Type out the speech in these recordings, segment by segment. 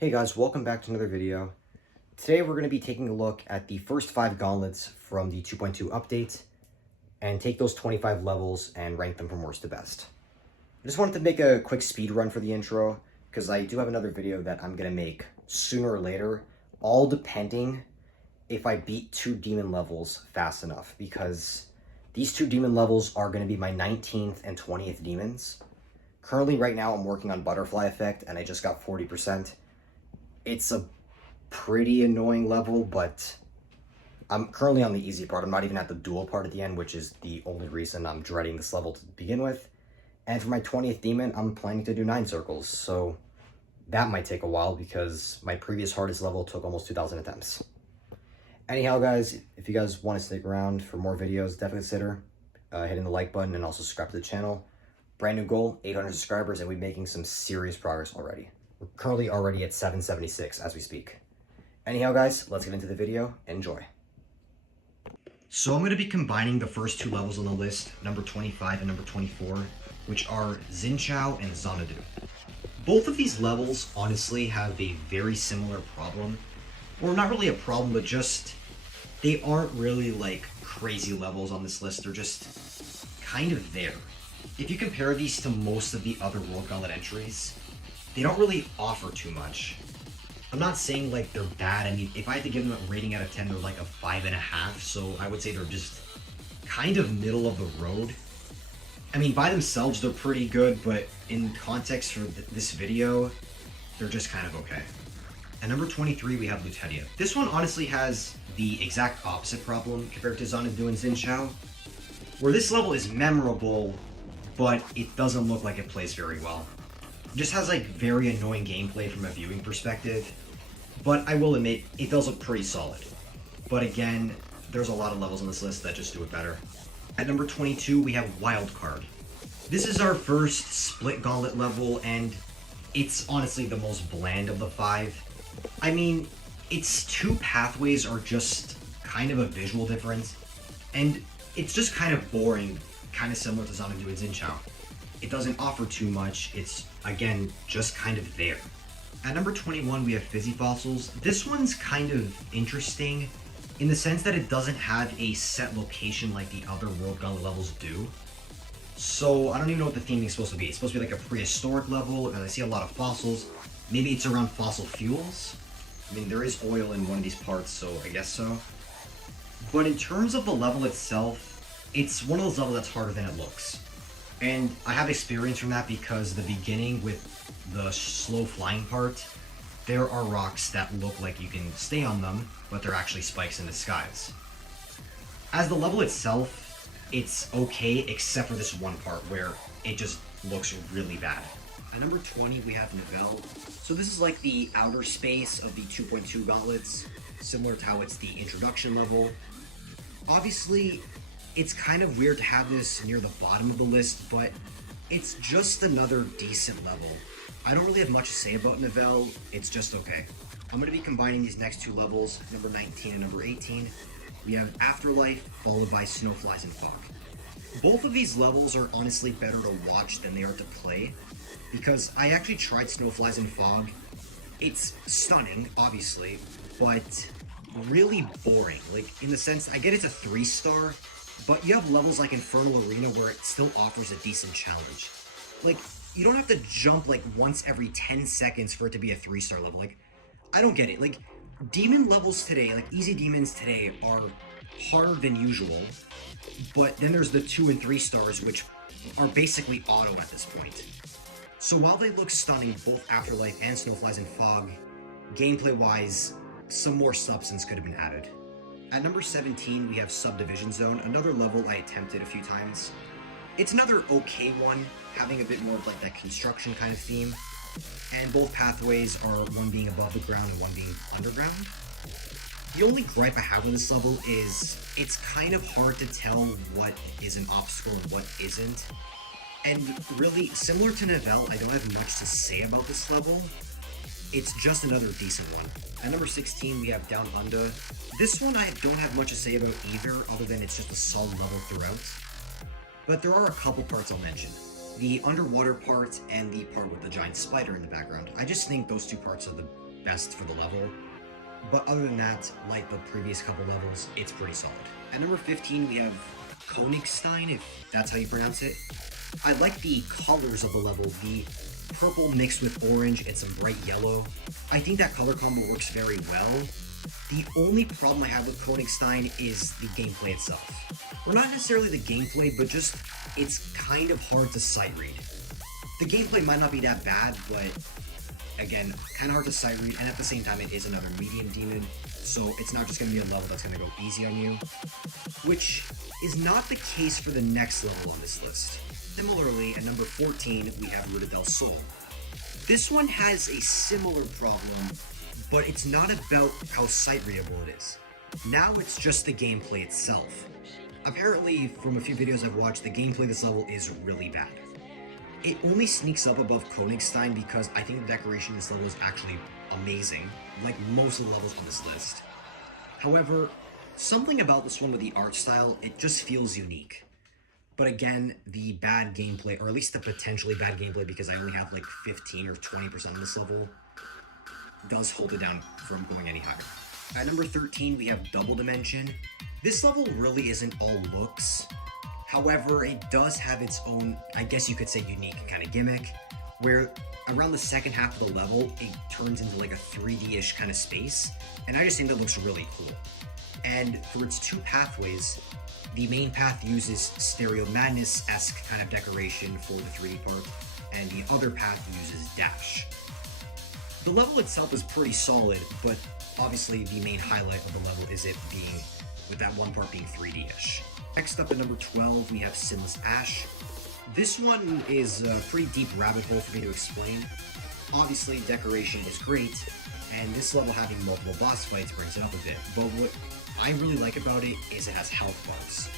Hey guys, welcome back to another video. Today we're going to be taking a look at the first 5 gauntlets from the 2.2 update and take those 25 levels and rank them from worst to best. I just wanted to make a quick speed run for the intro because I do have another video that I'm going to make sooner or later, all depending if I beat 2 demon levels fast enough, because these 2 demon levels are going to be my 19th and 20th demons. Currently right now I'm working on Butterfly Effect and I just got 40%. It's a pretty annoying level, but I'm currently on the easy part. I'm not even at the dual part at the end, which is the only reason I'm dreading this level to begin with. And for my 20th demon, I'm planning to do 9 circles, so that might take a while because my previous hardest level took almost 2,000 attempts. Anyhow, guys, if you guys want to stick around for more videos, definitely consider hitting the like button and also subscribe to the channel. Brand new goal, 800 subscribers, and we're making some serious progress already. We're currently already at 776 as we speak. Anyhow, guys, let's get into the video. Enjoy. So I'm going to be combining the first 2 levels on the list, number 25 and number 24, which are Xinqiao and Xanadu. Both of these levels, honestly, have a very similar problem. Or not really a problem, but just, they aren't really like crazy levels on this list. They're just kind of there. If you compare these to most of the other World Gauntlet entries, they don't really offer too much. I'm not saying like they're bad. I mean, if I had to give them a rating out of 10, they're like a 5.5. So I would say they're just kind of middle of the road. I mean, by themselves, they're pretty good, but in context for this video, they're just kind of okay. At number 23, we have Lutetia. This one honestly has the exact opposite problem compared to Xanadu and Xinqiao, where this level is memorable, but it doesn't look like it plays very well. It just has like very annoying gameplay from a viewing perspective, but I will admit it does look pretty solid. But again, there's a lot of levels on this list that just do it better. At number 22, we have Wildcard. This is our first split gauntlet level, and it's honestly the most bland of the 5. I mean, its 2 pathways are just kind of a visual difference, and it's just kind of boring, kind of similar to Xanadu and Xinqiao. It doesn't offer too much. It's, again, just kind of there. At number 21, we have Fizzy Fossils. This one's kind of interesting in the sense that it doesn't have a set location like the other World Gauntlet levels do. So I don't even know what the theming is supposed to be. It's supposed to be like a prehistoric level, and I see a lot of fossils. Maybe it's around fossil fuels? I mean, there is oil in one of these parts, so I guess so. But in terms of the level itself, it's one of those levels that's harder than it looks. And I have experience from that because the beginning with the slow flying part, there are rocks that look like you can stay on them, but they're actually spikes in disguise. As the level itself, it's okay except for this one part where it just looks really bad. At number 20, we have Nivelle. So this is like the outer space of the 2.2 gauntlets, similar to how it's the introduction level. Obviously, it's kind of weird to have this near the bottom of the list, but it's just another decent level. I don't really have much to say about Nivelle, it's just okay. I'm going to be combining these next 2 levels, number 19 and number 18. We have Afterlife, followed by Snowflies and Fog. Both of these levels are honestly better to watch than they are to play, because I actually tried Snowflies and Fog. It's stunning, obviously, but really boring. Like, in the sense, I get it's a 3-star, but you have levels like Infernal Arena where it still offers a decent challenge. Like, you don't have to jump like once every 10 seconds for it to be a 3-star level. Like, I don't get it. Like, demon levels today, like easy demons today, are harder than usual, but then there's the 2 and 3 stars, which are basically auto at this point. So while they look stunning, both Afterlife and Snowflies and Fog, gameplay-wise, some more substance could have been added. At number 17, we have Subdivision Zone, another level I attempted a few times. It's another okay one, having a bit more of like that construction kind of theme, and both pathways are one being above the ground and one being underground. The only gripe I have with this level is it's kind of hard to tell what is an obstacle and what isn't. And really, similar to Nivelle, I don't have much to say about this level. It's just another decent one. At number 16, we have Down Under. This one I don't have much to say about either, other than it's just a solid level throughout. But there are a couple parts I'll mention. The underwater part and the part with the giant spider in the background. I just think those 2 parts are the best for the level. But other than that, like the previous couple levels, it's pretty solid. At number 15, we have Königstein, if that's how you pronounce it. I like the colors of the level, the purple mixed with orange and some bright yellow. I think that color combo works very well. The only problem I have with Königstein is the gameplay itself. Well, not necessarily the gameplay, but just it's kind of hard to sight read. The gameplay might not be that bad, but again, kind of hard to sight read, and at the same time, it is another medium demon, so it's not just going to be a level that's going to go easy on you, which is not the case for the next level on this list. Similarly, at number 14, we have Ruta del Sol. This one has a similar problem, but it's not about how sight readable it is. Now it's just the gameplay itself. Apparently, from a few videos I've watched, the gameplay of this level is really bad. It only sneaks up above Königstein because I think the decoration in this level is actually amazing, like most of the levels on this list. However, something about this one with the art style, it just feels unique. But again, the bad gameplay, or at least the potentially bad gameplay, because I only have like 15 or 20% on this level, does hold it down from going any higher. At number 13, we have Double Dimension. This level really isn't all looks. However, it does have its own, I guess you could say, unique kind of gimmick, where around the second half of the level, it turns into like a 3D-ish kind of space, and I just think that looks really cool. And for its two pathways, the main path uses Stereo Madness-esque kind of decoration for the 3D part, and the other path uses Dash. The level itself is pretty solid, but obviously the main highlight of the level is it being, with that one part being 3D-ish. Next up at number 12, we have Sinless Ash. This one is a pretty deep rabbit hole for me to explain. Obviously, decoration is great, and this level having multiple boss fights brings it up a bit, but what I really like about it is it has health bars.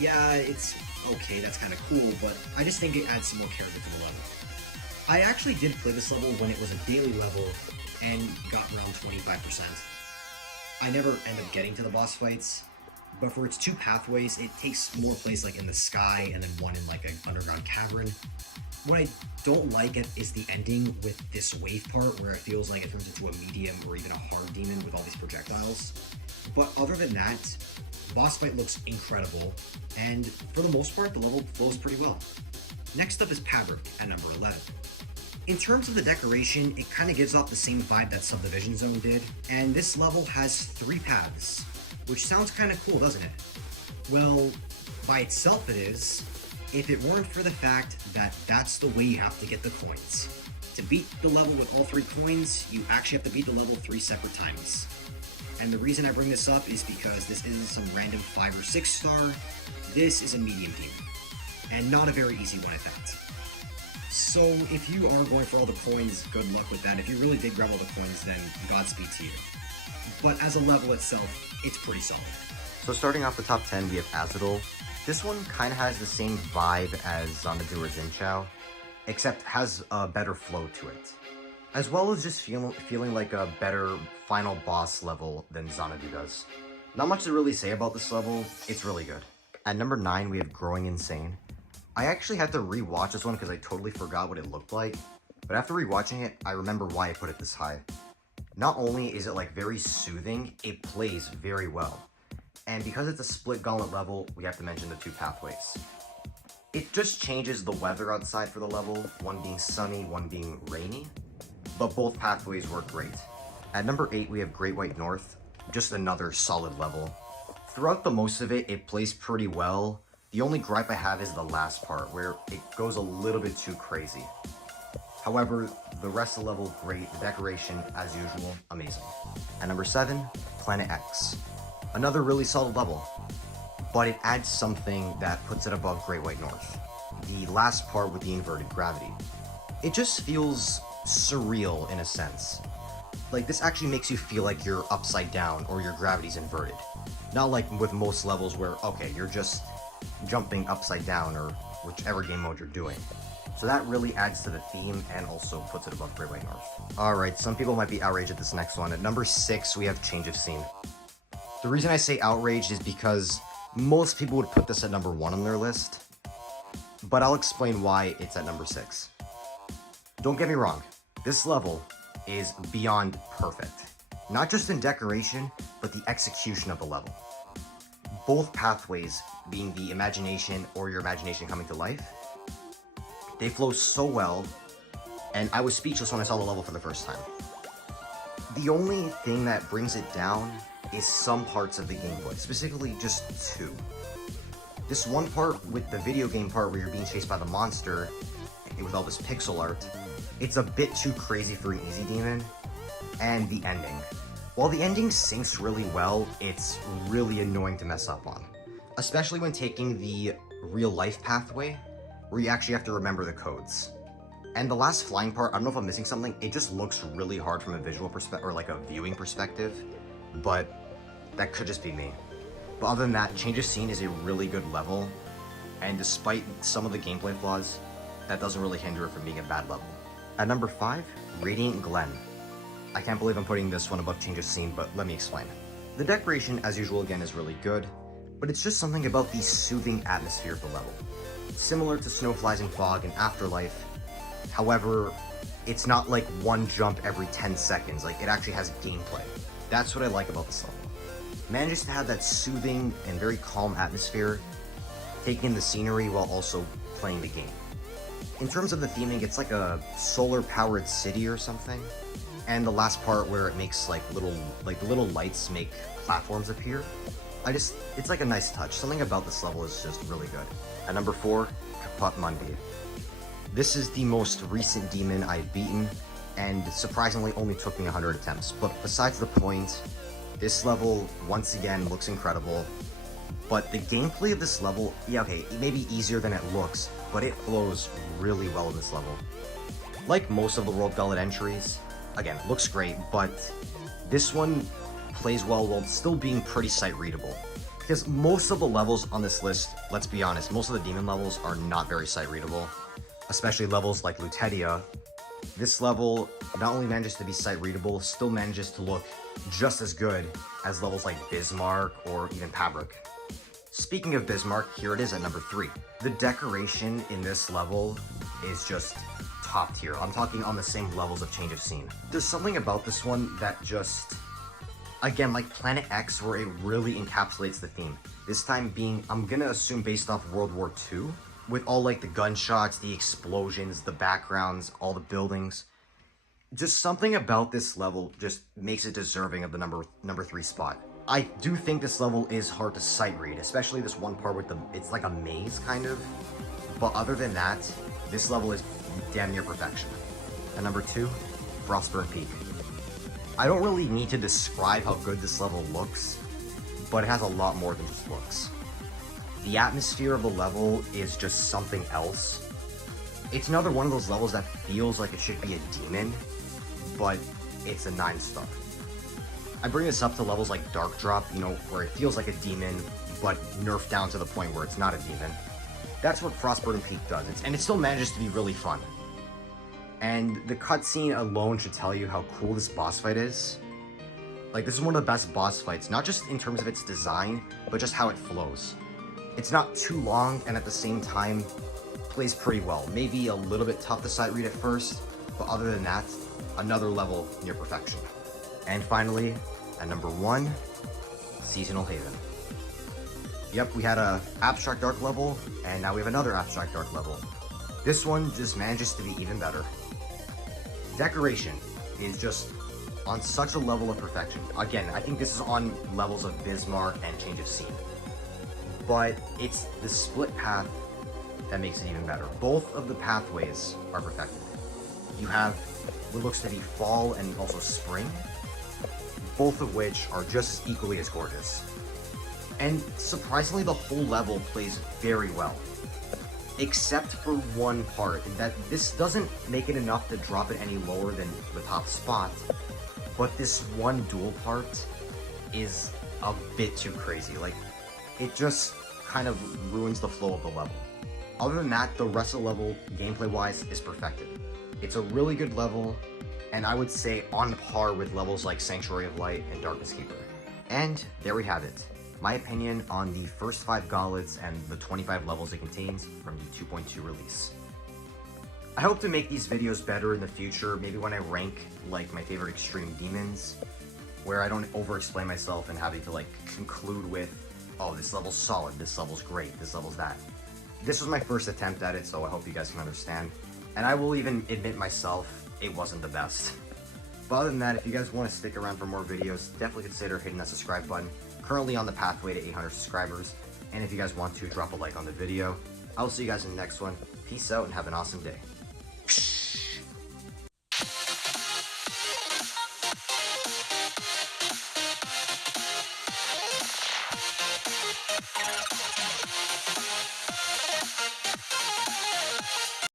Yeah, it's okay, that's kind of cool, but I just think it adds some more character to the level. I actually did play this level when it was a daily level and got around 25%. I never end up getting to the boss fights, but for its two pathways, it takes more place like in the sky and then one in like an underground cavern. What I don't like is the ending with this wave part where it feels like it turns into a medium or even a hard demon with all these projectiles. But other than that, boss fight looks incredible, and for the most part, the level flows pretty well. Next up is Pavrik at number 11. In terms of the decoration, it kind of gives off the same vibe that Subdivision Zone did, and this level has 3 paths, which sounds kind of cool, doesn't it? Well, by itself it is, if it weren't for the fact that that's the way you have to get the coins. To beat the level with all 3 coins, you actually have to beat the level 3 separate times. And the reason I bring this up is because this isn't some random 5 or 6 star, this is a medium demon, and not a very easy one at that. So if you are going for all the coins, good luck with that. If you really did grab all the coins, then Godspeed to you. But as a level itself, it's pretty solid. So starting off the top 10, we have Azadul. This one kind of has the same vibe as Xanadu or Zinchao, except has a better flow to it. As well as just feeling like a better final boss level than Xanadu does. Not much to really say about this level, it's really good. At number 9, we have Growing Insane. I actually had to rewatch this one because I totally forgot what it looked like, but after rewatching it, I remember why I put it this high. Not only is it like very soothing, it plays very well. And because it's a split gauntlet level, we have to mention the 2 pathways. It just changes the weather outside for the level, one being sunny, one being rainy, but both pathways work great. At number 8, we have Great White North, just another solid level. Throughout the most of it, it plays pretty well. The only gripe I have is the last part, where it goes a little bit too crazy. However, the rest of the level, great. The decoration, as usual, amazing. At number 7, Planet X. Another really solid level, but it adds something that puts it above Great White North. The last part with the inverted gravity. It just feels surreal in a sense. Like, this actually makes you feel like you're upside down or your gravity's inverted. Not like with most levels where, okay, you're just jumping upside down or whichever game mode you're doing. So that really adds to the theme and also puts it above Great White North. Alright, some people might be outraged at this next one. At number 6, we have Change of Scene. The reason I say outraged is because most people would put this at number 1 on their list, but I'll explain why it's at number 6. Don't get me wrong, this level is beyond perfect. Not just in decoration, but the execution of the level. Both pathways, being the imagination or your imagination coming to life, they flow so well, and I was speechless when I saw the level for the first time. The only thing that brings it down is some parts of the gameplay, specifically just two. This one part with the video game part where you're being chased by the monster with all this pixel art, it's a bit too crazy for an easy demon, and the ending. While the ending syncs really well, it's really annoying to mess up on. Especially when taking the real life pathway, where you actually have to remember the codes. And the last flying part, I don't know if I'm missing something, it just looks really hard from a visual perspective, or like a viewing perspective, but that could just be me. But other than that, Change of Scene is a really good level, and despite some of the gameplay flaws, that doesn't really hinder it from being a bad level. At number 5, Radiant Glen. I can't believe I'm putting this one above Change of Scene, but let me explain. The decoration, as usual, again, is really good, but it's just something about the soothing atmosphere of the level. Similar to Snowflies and Fog and Afterlife, however, it's not like one jump every 10 seconds, like it actually has gameplay. That's what I like about this level. Manages to have that soothing and very calm atmosphere, taking in the scenery while also playing the game. In terms of the theming, it's like a solar-powered city or something. And the last part where it makes like the little lights make platforms appear. It's like a nice touch. Something about this level is just really good. At number 4, Kaput Mundi. This is the most recent demon I've beaten, and surprisingly only took me 100 attempts. But besides the point, this level once again looks incredible. But the gameplay of this level, yeah, okay, it may be easier than it looks, but it flows really well in this level. Like most of the World Gauntlet entries, again, looks great, but this one plays well while still being pretty sight-readable. Because most of the levels on this list, let's be honest, most of the demon levels are not very sight-readable. Especially levels like Lutetia. This level not only manages to be sight-readable, still manages to look just as good as levels like Bismarck or even Pabrik. Speaking of Bismarck, here it is at number 3. The decoration in this level is just top tier. I'm talking on the same levels of Change of Scene. There's something about this one that just, again, like Planet X, where it really encapsulates the theme. This time being, I'm gonna assume based off World War II, with all like the gunshots, the explosions, the backgrounds, all the buildings. Just something about this level just makes it deserving of the number 3 spot. I do think this level is hard to sight read, especially this one part with it's like a maze kind of. But other than that, this level is damn near perfection. At number 2, Frostburn Peak. I don't really need to describe how good this level looks, but it has a lot more than just looks. The atmosphere of the level is just something else. It's another one of those levels that feels like it should be a demon, but it's a 9-star. I bring this up to levels like Dark Drop, you know, where it feels like a demon, but nerfed down to the point where it's not a demon. That's what Frostburn Peak does, and it still manages to be really fun. And the cutscene alone should tell you how cool this boss fight is. Like, this is one of the best boss fights, not just in terms of its design, but just how it flows. It's not too long, and at the same time, plays pretty well. Maybe a little bit tough to sight read at first, but other than that, another level near perfection. And finally, at number 1, Seasonal Haven. Yep, we had a Abstract Dark level, and now we have another Abstract Dark level. This one just manages to be even better. Decoration is just on such a level of perfection. Again, I think this is on levels of Bismarck and Change of Scene. But it's the split path that makes it even better. Both of the pathways are perfected. You have what looks to be fall and also spring, both of which are just equally as gorgeous. And surprisingly, the whole level plays very well. Except for one part, that this doesn't make it enough to drop it any lower than the top spot, but this one dual part is a bit too crazy. Like, it just kind of ruins the flow of the level. Other than that, the rest of the level, gameplay-wise, is perfected. It's a really good level, and I would say on par with levels like Sanctuary of Light and Darkness Keeper. And there we have it. My opinion on the first 5 gauntlets and the 25 levels it contains from the 2.2 release. I hope to make these videos better in the future, maybe when I rank like my favorite extreme demons, where I don't over-explain myself and having to like conclude with, oh, this level's solid, this level's great, this level's that. This was my first attempt at it, so I hope you guys can understand. And I will even admit myself, it wasn't the best. But other than that, if you guys want to stick around for more videos, definitely consider hitting that subscribe button. Currently on the pathway to 800 subscribers. And if you guys want to, drop a like on the video. I will see you guys in the next one. Peace out and have an awesome day.